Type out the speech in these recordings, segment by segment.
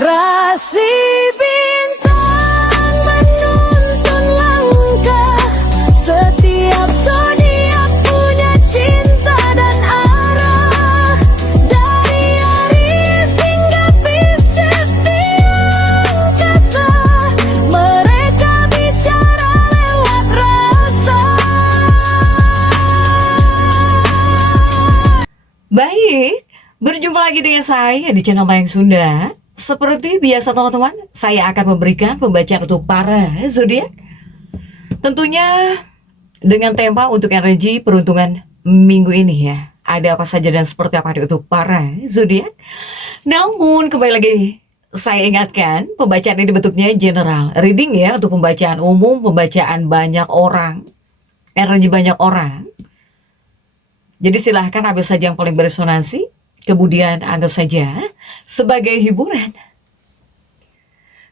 Rasi bintang menuntun langkah, setiap zodiak punya cinta dan arah. Dari Aries hingga Pisces di angkasa, mereka bicara lewat rasa. Baik, berjumpa lagi dengan saya di channel Mayang Sunda. Seperti biasa teman-teman, saya akan memberikan pembacaan untuk para zodiak. Tentunya dengan tema untuk energi peruntungan minggu ini ya. Ada apa saja dan seperti apa untuk para zodiak. Namun kembali lagi saya ingatkan, pembacaan ini bentuknya general reading ya, untuk pembacaan umum, pembacaan banyak orang, energi banyak orang. Jadi silahkan ambil saja yang paling beresonansi, kemudian anggap saja sebagai hiburan.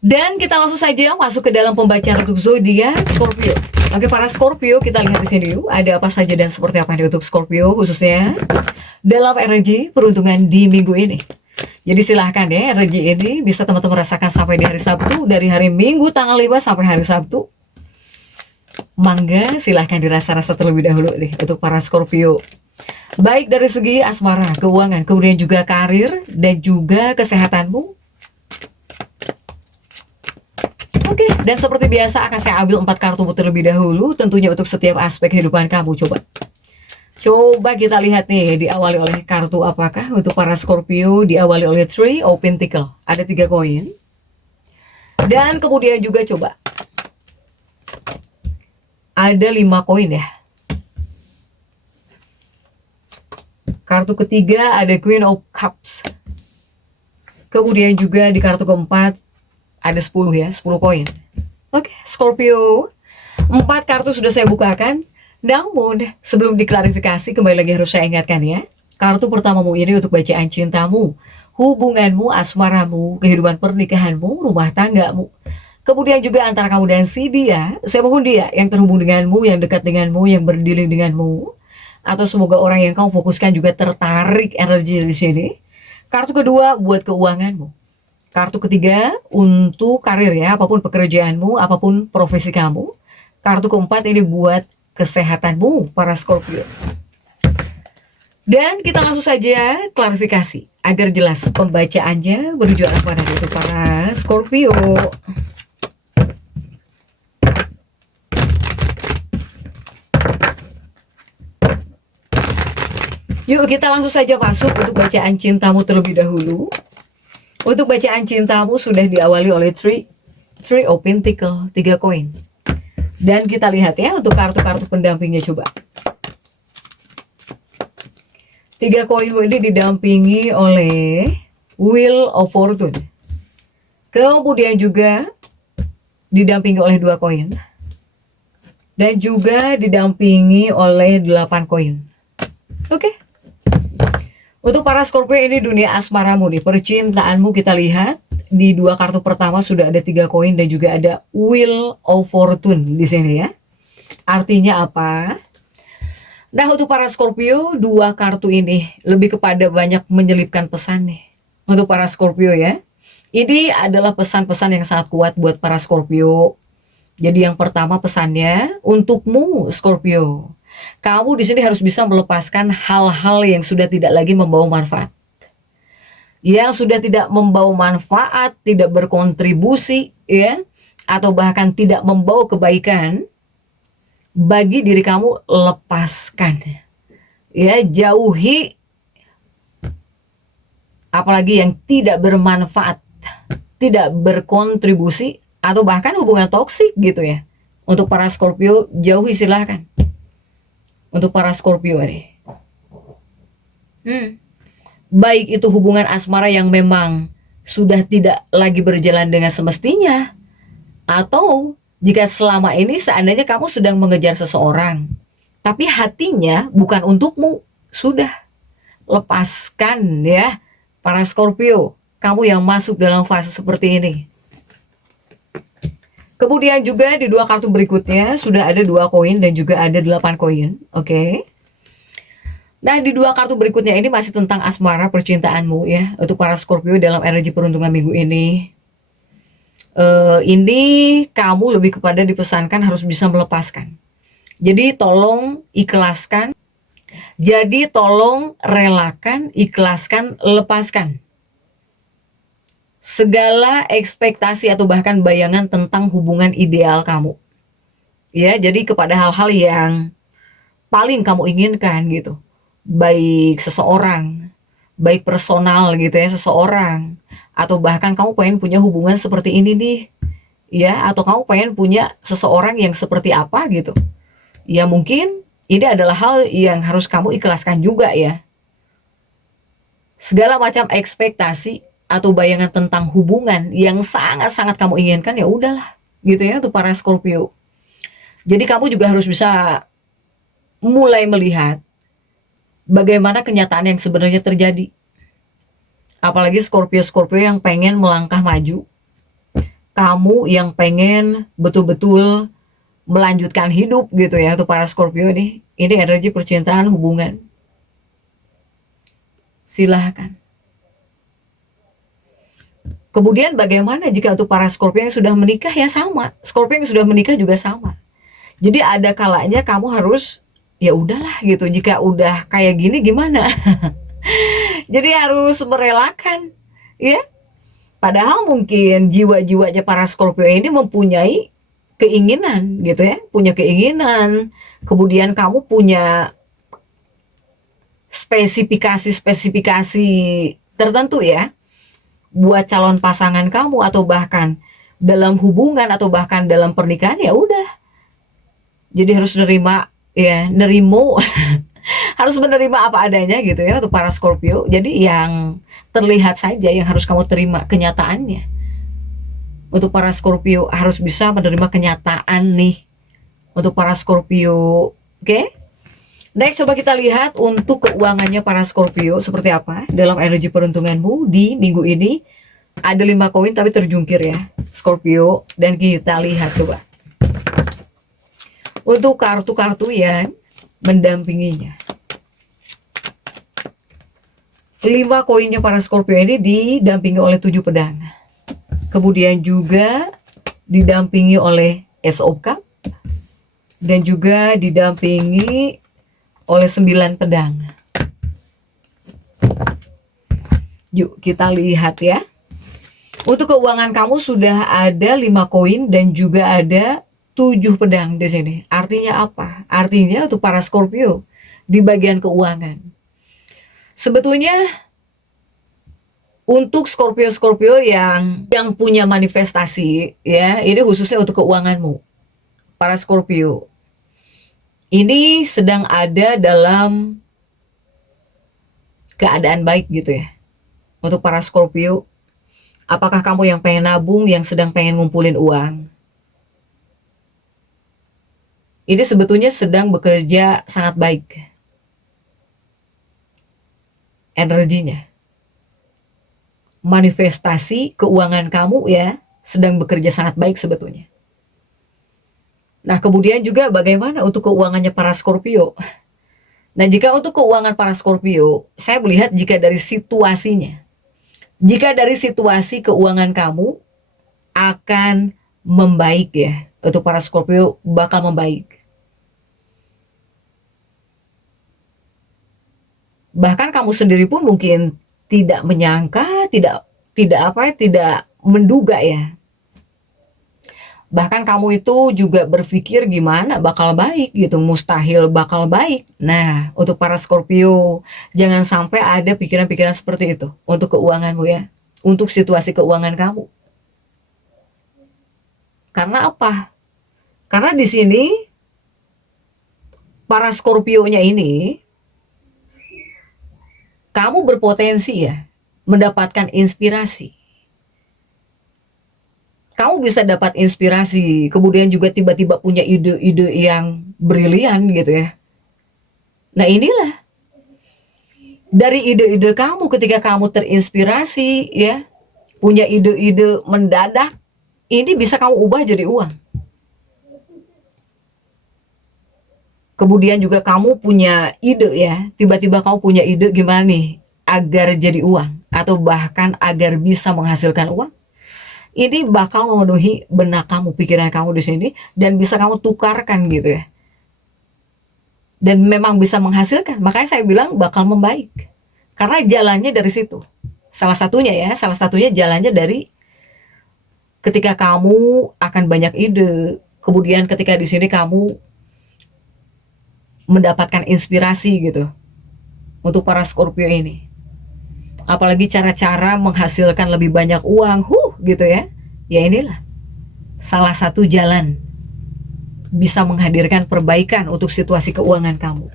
Dan kita langsung saja masuk ke dalam pembacaan untuk zodiak Scorpio. Oke, para Scorpio, kita lihat di sini yuk, ada apa saja dan seperti apa nih untuk Scorpio khususnya dalam energi peruntungan di minggu ini. Jadi silahkan ya, energi ini bisa teman-teman rasakan sampai di hari Sabtu, dari hari Minggu tanggal 5 sampai hari Sabtu. Mangga silahkan dirasa-rasa terlebih dahulu nih untuk para Scorpio. Baik dari segi asmara, keuangan, kemudian juga karir, dan juga kesehatanmu. Oke, dan seperti biasa akan saya ambil 4 kartu terlebih dahulu, tentunya untuk setiap aspek kehidupan kamu. Coba kita lihat nih, diawali oleh kartu apakah untuk para Scorpio, diawali oleh Three of Pentacles. Ada 3 koin. Dan kemudian juga coba, ada 5 koin ya. Kartu ketiga ada Queen of Cups. Kemudian juga di kartu keempat ada 10 ya, 10 koin. Oke, Scorpio, 4 kartu sudah saya bukakan. Namun sebelum diklarifikasi, kembali lagi harus saya ingatkan ya, kartu pertamamu ini untuk bacaan cintamu, hubunganmu, asmaramu, kehidupan pernikahanmu, rumah tanggamu. Kemudian juga antara kamu dan si dia, siapapun dia yang terhubung denganmu, yang dekat denganmu, yang berdiling denganmu, atau semoga orang yang kamu fokuskan juga tertarik energi di sini. Kartu kedua buat keuanganmu. Kartu ketiga untuk karir ya, apapun pekerjaanmu, apapun profesi kamu. Kartu keempat ini buat kesehatanmu para Scorpio. Dan kita langsung saja klarifikasi agar jelas pembacaannya bertujuan apa nanti untuk para Scorpio. Yuk kita langsung saja masuk untuk bacaan cintamu terlebih dahulu. Untuk bacaan cintamu sudah diawali oleh Three of Pentacles, 3 koin. Dan kita lihat ya untuk kartu-kartu pendampingnya coba. 3 koin ini didampingi oleh Wheel of Fortune. Kemudian juga didampingi oleh 2 koin. Dan juga didampingi oleh 8 koin. Oke. Untuk para Scorpio ini dunia asmaramu nih, percintaanmu kita lihat di 2 kartu pertama sudah ada 3 koin dan juga ada Wheel of Fortune di sini ya. Artinya apa? Nah untuk para Scorpio 2 kartu ini lebih kepada banyak menyelipkan pesan nih untuk para Scorpio ya. Ini adalah pesan-pesan yang sangat kuat buat para Scorpio. Jadi yang pertama pesannya untukmu Scorpio. Kamu di sini harus bisa melepaskan hal-hal yang sudah tidak lagi membawa manfaat. Yang sudah tidak membawa manfaat, tidak berkontribusi ya, atau bahkan tidak membawa kebaikan bagi diri kamu, lepaskan. Ya, jauhi apalagi yang tidak bermanfaat, tidak berkontribusi atau bahkan hubungan toksik gitu ya. Untuk para Scorpio jauhi silahkan. Untuk para Scorpio nih. Baik itu hubungan asmara yang memang sudah tidak lagi berjalan dengan semestinya, atau jika selama ini seandainya kamu sedang mengejar seseorang, tapi hatinya bukan untukmu, sudah lepaskan ya para Scorpio, kamu yang masuk dalam fase seperti ini. Kemudian juga di 2 kartu berikutnya sudah ada 2 koin dan juga ada 8 koin. Oke. Nah, di dua kartu berikutnya ini masih tentang asmara percintaanmu ya, untuk para Scorpio dalam energi peruntungan minggu ini. Ini kamu lebih kepada dipesankan harus bisa melepaskan. Jadi tolong ikhlaskan, jadi tolong relakan, ikhlaskan, lepaskan segala ekspektasi atau bahkan bayangan tentang hubungan ideal kamu. Ya, jadi kepada hal-hal yang paling kamu inginkan gitu. Baik seseorang, baik personal gitu ya, seseorang, atau bahkan kamu pengen punya hubungan seperti ini nih, ya, atau kamu pengen punya seseorang yang seperti apa gitu. Ya mungkin ini adalah hal yang harus kamu ikhlaskan juga ya. Segala macam ekspektasi atau bayangan tentang hubungan yang sangat-sangat kamu inginkan, ya udahlah gitu ya untuk para Scorpio. Jadi kamu juga harus bisa mulai melihat bagaimana kenyataan yang sebenarnya terjadi. Apalagi Scorpio-Scorpio yang pengen melangkah maju. Kamu yang pengen betul-betul melanjutkan hidup gitu ya untuk para Scorpio nih. Ini energi percintaan hubungan. Silahkan. Kemudian bagaimana jika untuk para Scorpio yang sudah menikah, ya sama. Scorpio yang sudah menikah juga sama. Jadi ada kalanya kamu harus, ya udahlah gitu, jika udah kayak gini gimana? Jadi harus merelakan, ya. Padahal mungkin jiwa-jiwanya para Scorpio ini mempunyai keinginan gitu ya, punya keinginan. Kemudian kamu punya spesifikasi-spesifikasi tertentu ya, buat calon pasangan kamu, atau bahkan dalam hubungan, atau bahkan dalam pernikahan, ya udah. Jadi harus nerima ya, nerimo harus menerima apa adanya gitu ya untuk para Scorpio. Jadi yang terlihat saja yang harus kamu terima kenyataannya. Untuk para Scorpio harus bisa menerima kenyataan nih untuk para Scorpio. Oke? Next, coba kita lihat untuk keuangannya para Scorpio seperti apa dalam energi peruntunganmu di minggu ini. Ada 5 koin tapi terjungkir ya Scorpio, dan kita lihat coba untuk kartu-kartu yang mendampinginya. 5 koinnya para Scorpio ini didampingi oleh 7 pedang. Kemudian juga didampingi oleh Ace of Cups, dan juga didampingi oleh 9 pedang. Yuk kita lihat ya. Untuk keuangan kamu sudah ada 5 koin dan juga ada 7 pedang di sini. Artinya apa? Artinya untuk para Scorpio di bagian keuangan, sebetulnya untuk Scorpio-Scorpio yang punya manifestasi ya, ini khususnya untuk keuanganmu para Scorpio, ini sedang ada dalam keadaan baik gitu ya. Untuk para Scorpio, apakah kamu yang pengen nabung, yang sedang pengen ngumpulin uang, ini sebetulnya sedang bekerja sangat baik energinya. Manifestasi keuangan kamu ya sedang bekerja sangat baik sebetulnya. Nah, kemudian juga bagaimana untuk keuangannya para Scorpio? Nah, jika untuk keuangan para Scorpio, saya melihat jika dari situasinya, jika dari situasi keuangan kamu akan membaik ya, untuk para Scorpio bakal membaik. Bahkan kamu sendiri pun mungkin tidak menyangka, tidak menduga ya. Bahkan kamu itu juga berpikir gimana bakal baik gitu, mustahil bakal baik. Nah, untuk para Scorpio, jangan sampai ada pikiran-pikiran seperti itu untuk keuanganmu ya, untuk situasi keuangan kamu. Karena apa? Karena di sini para Scorpio-nya ini, kamu berpotensi ya mendapatkan inspirasi. Kamu bisa dapat inspirasi, kemudian juga tiba-tiba punya ide-ide yang brilian gitu ya. Nah, inilah dari ide-ide kamu ketika kamu terinspirasi ya, punya ide-ide mendadak, ini bisa kamu ubah jadi uang. Kemudian juga kamu punya ide ya, tiba-tiba kamu punya ide gimana nih agar jadi uang atau bahkan agar bisa menghasilkan uang. Ini bakal memenuhi benak kamu, pikiran kamu di sini dan bisa kamu tukarkan gitu ya. Dan memang bisa menghasilkan. Makanya saya bilang bakal membaik. Karena jalannya dari situ. Salah satunya jalannya dari ketika kamu akan banyak ide, kemudian ketika di sini kamu mendapatkan inspirasi gitu untuk para Scorpio ini. Apalagi cara-cara menghasilkan lebih banyak uang, gitu ya. Ya inilah salah satu jalan bisa menghadirkan perbaikan untuk situasi keuangan kamu.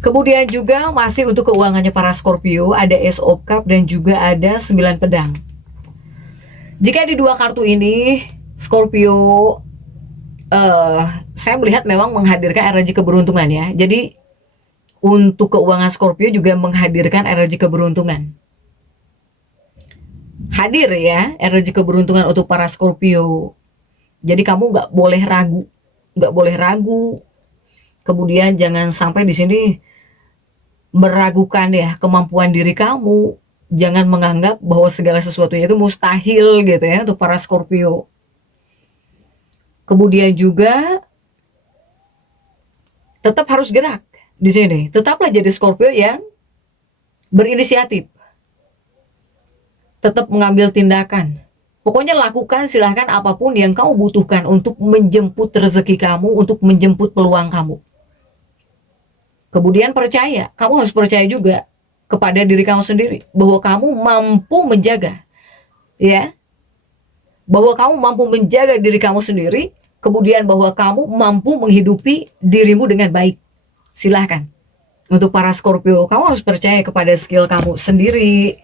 Kemudian juga masih untuk keuangannya para Scorpio, ada Ace of Cup dan juga ada 9 pedang. Jika di dua kartu ini, Scorpio, saya melihat memang menghadirkan energi keberuntungan ya. Jadi untuk keuangan Scorpio juga menghadirkan energi keberuntungan. Hadir ya energi keberuntungan untuk para Scorpio. Jadi kamu nggak boleh ragu. Kemudian jangan sampai di sini meragukan ya kemampuan diri kamu. Jangan menganggap bahwa segala sesuatunya itu mustahil gitu ya untuk para Scorpio. Kemudian juga tetap harus gerak di sini. Tetaplah jadi Scorpio yang berinisiatif. Tetap mengambil tindakan. Pokoknya lakukan silahkan apapun yang kamu butuhkan untuk menjemput rezeki kamu, untuk menjemput peluang kamu. Kemudian percaya, kamu harus percaya juga kepada diri kamu sendiri bahwa kamu mampu menjaga, ya, bahwa kamu mampu menjaga diri kamu sendiri, kemudian bahwa kamu mampu menghidupi dirimu dengan baik. Silahkan. Untuk para Scorpio, kamu harus percaya kepada skill kamu sendiri.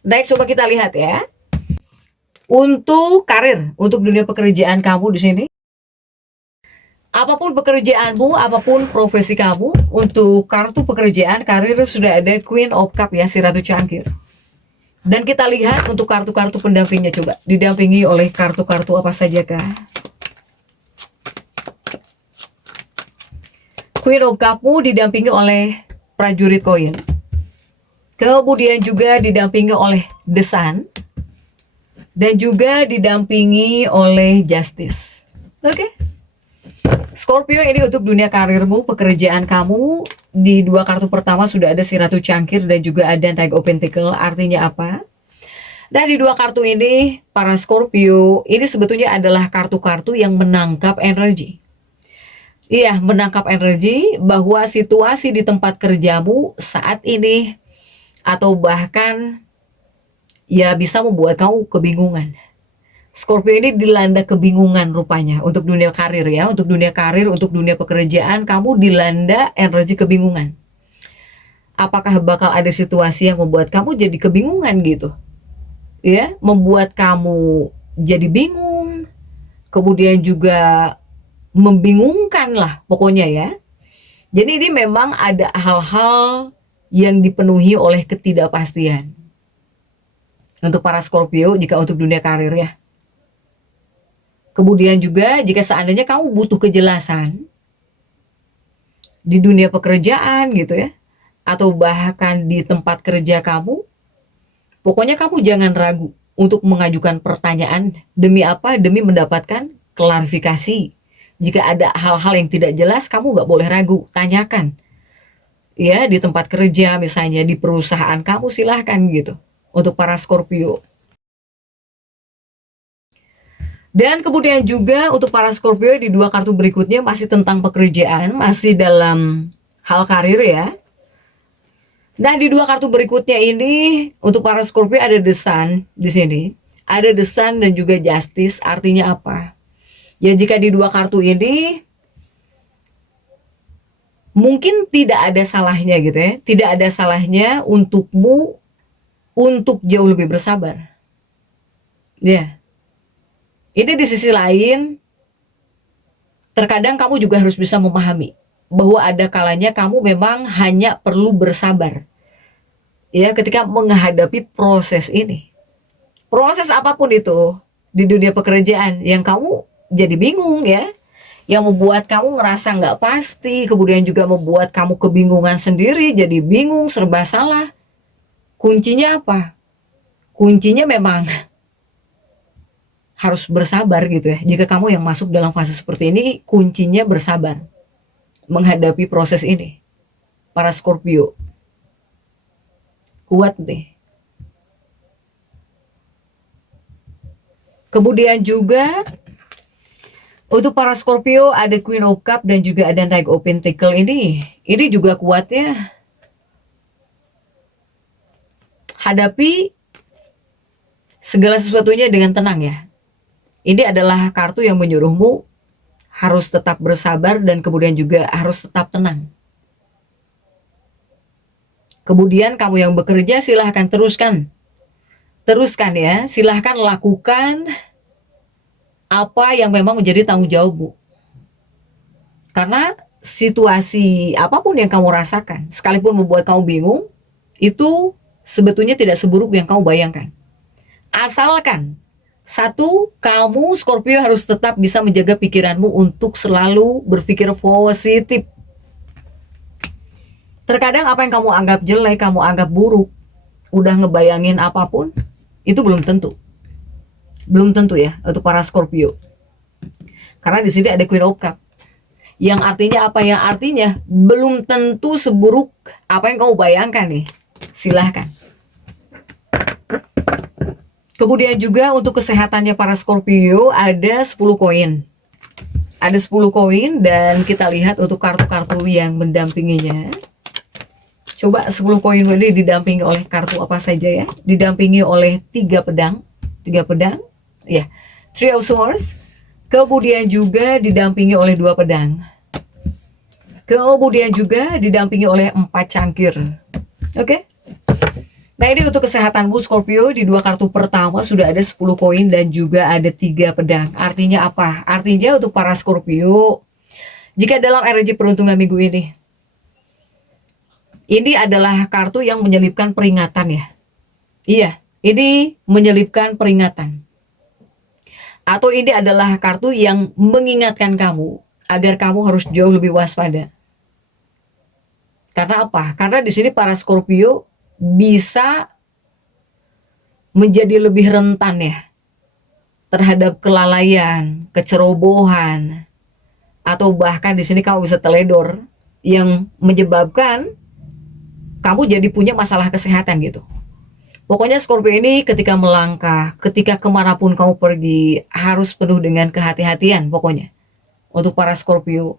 Baik, coba kita lihat ya. Untuk karir, untuk dunia pekerjaan kamu di sini. Apapun pekerjaanmu, apapun profesi kamu, untuk kartu pekerjaan, karir sudah ada Queen of Cup ya, si Ratu Cangkir. Dan kita lihat untuk kartu-kartu pendampingnya, coba didampingi oleh kartu-kartu apa saja kah? Queen of Cupmu didampingi oleh prajurit koin. Kemudian juga didampingi oleh The Sun. Dan juga didampingi oleh Justice. Oke. Scorpio, ini untuk dunia karirmu, pekerjaan kamu. Di dua kartu pertama sudah ada si Ratu Cangkir dan juga ada Knight of Pentacle. Artinya apa? Dan di dua kartu ini, para Scorpio, ini sebetulnya adalah kartu-kartu yang menangkap energi. Iya, menangkap energi bahwa situasi di tempat kerjamu saat ini atau bahkan ya bisa membuat kamu kebingungan. Scorpio ini dilanda kebingungan rupanya untuk dunia karir ya, untuk dunia karir, untuk dunia pekerjaan kamu dilanda energi kebingungan. Apakah bakal ada situasi yang membuat kamu jadi kebingungan gitu? Ya, membuat kamu jadi bingung. Kemudian juga membingungkan lah pokoknya ya. Jadi ini memang ada hal-hal yang dipenuhi oleh ketidakpastian. Untuk para Scorpio jika untuk dunia karir ya. Kemudian juga jika seandainya kamu butuh kejelasan di dunia pekerjaan gitu ya, atau bahkan di tempat kerja kamu, pokoknya kamu jangan ragu untuk mengajukan pertanyaan. Demi apa? Demi mendapatkan klarifikasi. Jika ada hal-hal yang tidak jelas, kamu nggak boleh ragu, tanyakan. Ya, di tempat kerja misalnya, di perusahaan kamu silahkan gitu. Untuk para Scorpio. Dan kemudian juga untuk para Scorpio di dua kartu berikutnya masih tentang pekerjaan, masih dalam hal karir ya. Nah, di dua kartu berikutnya ini untuk para Scorpio ada The Sun di sini. Ada The Sun dan juga Justice, artinya apa? Ya, jika di dua kartu ini mungkin tidak ada salahnya gitu ya. Tidak ada salahnya untukmu untuk jauh lebih bersabar. Ya. Ini di sisi lain, terkadang kamu juga harus bisa memahami bahwa ada kalanya kamu memang hanya perlu bersabar. Ya, ketika menghadapi proses ini. Proses apapun itu di dunia pekerjaan yang kamu jadi bingung ya. yang membuat kamu ngerasa nggak pasti, kemudian juga membuat kamu kebingungan sendiri, jadi bingung, serba salah. Kuncinya apa? Kuncinya memang harus bersabar gitu ya. Jika kamu yang masuk dalam fase seperti ini, kuncinya bersabar menghadapi proses ini. Para Scorpio, kuat deh. Kemudian juga untuk para Scorpio ada Queen of Cup dan juga ada Knight of Pentacle ini. Ini juga kuat ya. Hadapi segala sesuatunya dengan tenang ya. Ini adalah kartu yang menyuruhmu harus tetap bersabar dan kemudian juga harus tetap tenang. Kemudian kamu yang bekerja silahkan teruskan. Teruskan ya, silahkan lakukan apa yang memang menjadi tanggung jawabmu. Karena situasi apapun yang kamu rasakan, sekalipun membuat kamu bingung, itu sebetulnya tidak seburuk yang kamu bayangkan. Asalkan, satu, kamu Scorpio harus tetap bisa menjaga pikiranmu untuk selalu berpikir positif. Terkadang apa yang kamu anggap jelek, kamu anggap buruk, udah ngebayangin apapun, itu belum tentu. Belum tentu ya untuk para Scorpio. Karena di sini ada Queen of Cup. Yang artinya apa? Yang artinya belum tentu seburuk apa yang kamu bayangkan nih. Silahkan. Kemudian juga untuk kesehatannya para Scorpio ada 10 koin. Ada 10 koin dan kita lihat untuk kartu-kartu yang mendampinginya. Coba 10 koin ini didampingi oleh kartu apa saja ya? Didampingi oleh 3 pedang. 3 pedang. Ya, Three of Swords. Kemudian juga didampingi oleh 2 pedang. Kemudian juga didampingi oleh 4 cangkir. Oke? Nah, ini untuk kesehatanmu Scorpio, di 2 kartu pertama sudah ada 10 koin dan juga ada 3 pedang. Artinya apa? Artinya untuk para Scorpio, jika dalam energi peruntungan minggu ini adalah kartu yang menyelipkan peringatan ya. Iya, ini menyelipkan peringatan. Atau ini adalah kartu yang mengingatkan kamu agar kamu harus jauh lebih waspada. Karena apa? Karena di sini para Scorpio bisa menjadi lebih rentan ya terhadap kelalaian, kecerobohan, atau bahkan di sini kamu bisa teledor yang menyebabkan kamu jadi punya masalah kesehatan gitu. Pokoknya Scorpio ini ketika melangkah, ketika kemanapun kamu pergi, harus penuh dengan kehati-hatian pokoknya. Untuk para Scorpio.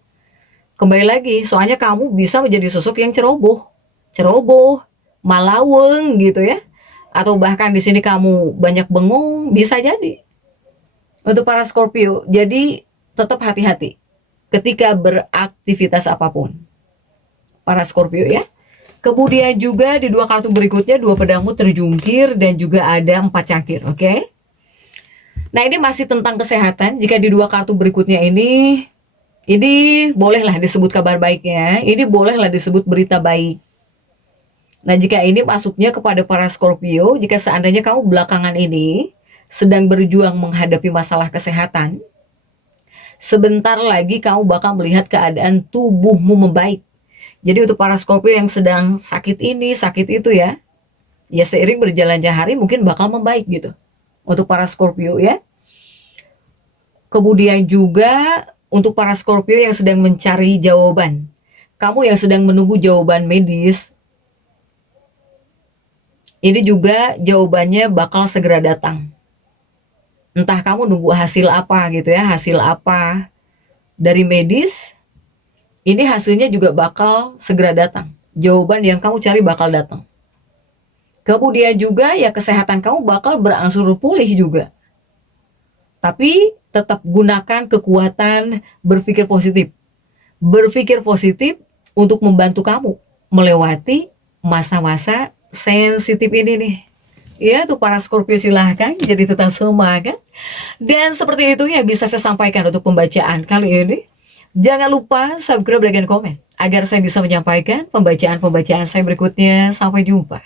Kembali lagi, soalnya kamu bisa menjadi sosok yang ceroboh, malaweng gitu ya. Atau bahkan di sini kamu banyak bengong, bisa jadi. Untuk para Scorpio, jadi tetap hati-hati ketika beraktivitas apapun. Para Scorpio ya. Kemudian juga di 2 kartu berikutnya 2 pedangmu terjungkir dan juga ada 4 cangkir, oke? Nah, ini masih tentang kesehatan. Jika di 2 kartu berikutnya ini bolehlah disebut kabar baiknya, ini bolehlah disebut berita baik. Nah, jika ini masuknya kepada para Scorpio, jika seandainya kamu belakangan ini sedang berjuang menghadapi masalah kesehatan, sebentar lagi kamu bakal melihat keadaan tubuhmu membaik. Jadi untuk para Scorpio yang sedang sakit ini, sakit itu ya seiring berjalannya hari mungkin bakal membaik gitu. Untuk para Scorpio ya. Kemudian juga untuk para Scorpio yang sedang mencari jawaban. Kamu yang sedang menunggu jawaban medis, ini juga jawabannya bakal segera datang. Entah kamu nunggu hasil apa gitu ya, hasil apa dari medis, ini hasilnya juga bakal segera datang. Jawaban yang kamu cari bakal datang. Kemudian juga ya kesehatan kamu bakal berangsur pulih juga. Tapi tetap gunakan kekuatan berpikir positif. Berpikir positif untuk membantu kamu melewati masa-masa sensitif ini nih. Ya, tuh para Scorpio silahkan jadi tetap semangat. Dan seperti itu ya bisa saya sampaikan untuk pembacaan kali ini. Jangan lupa subscribe, like, dan komen agar saya bisa menyampaikan pembacaan-pembacaan saya berikutnya. Sampai jumpa.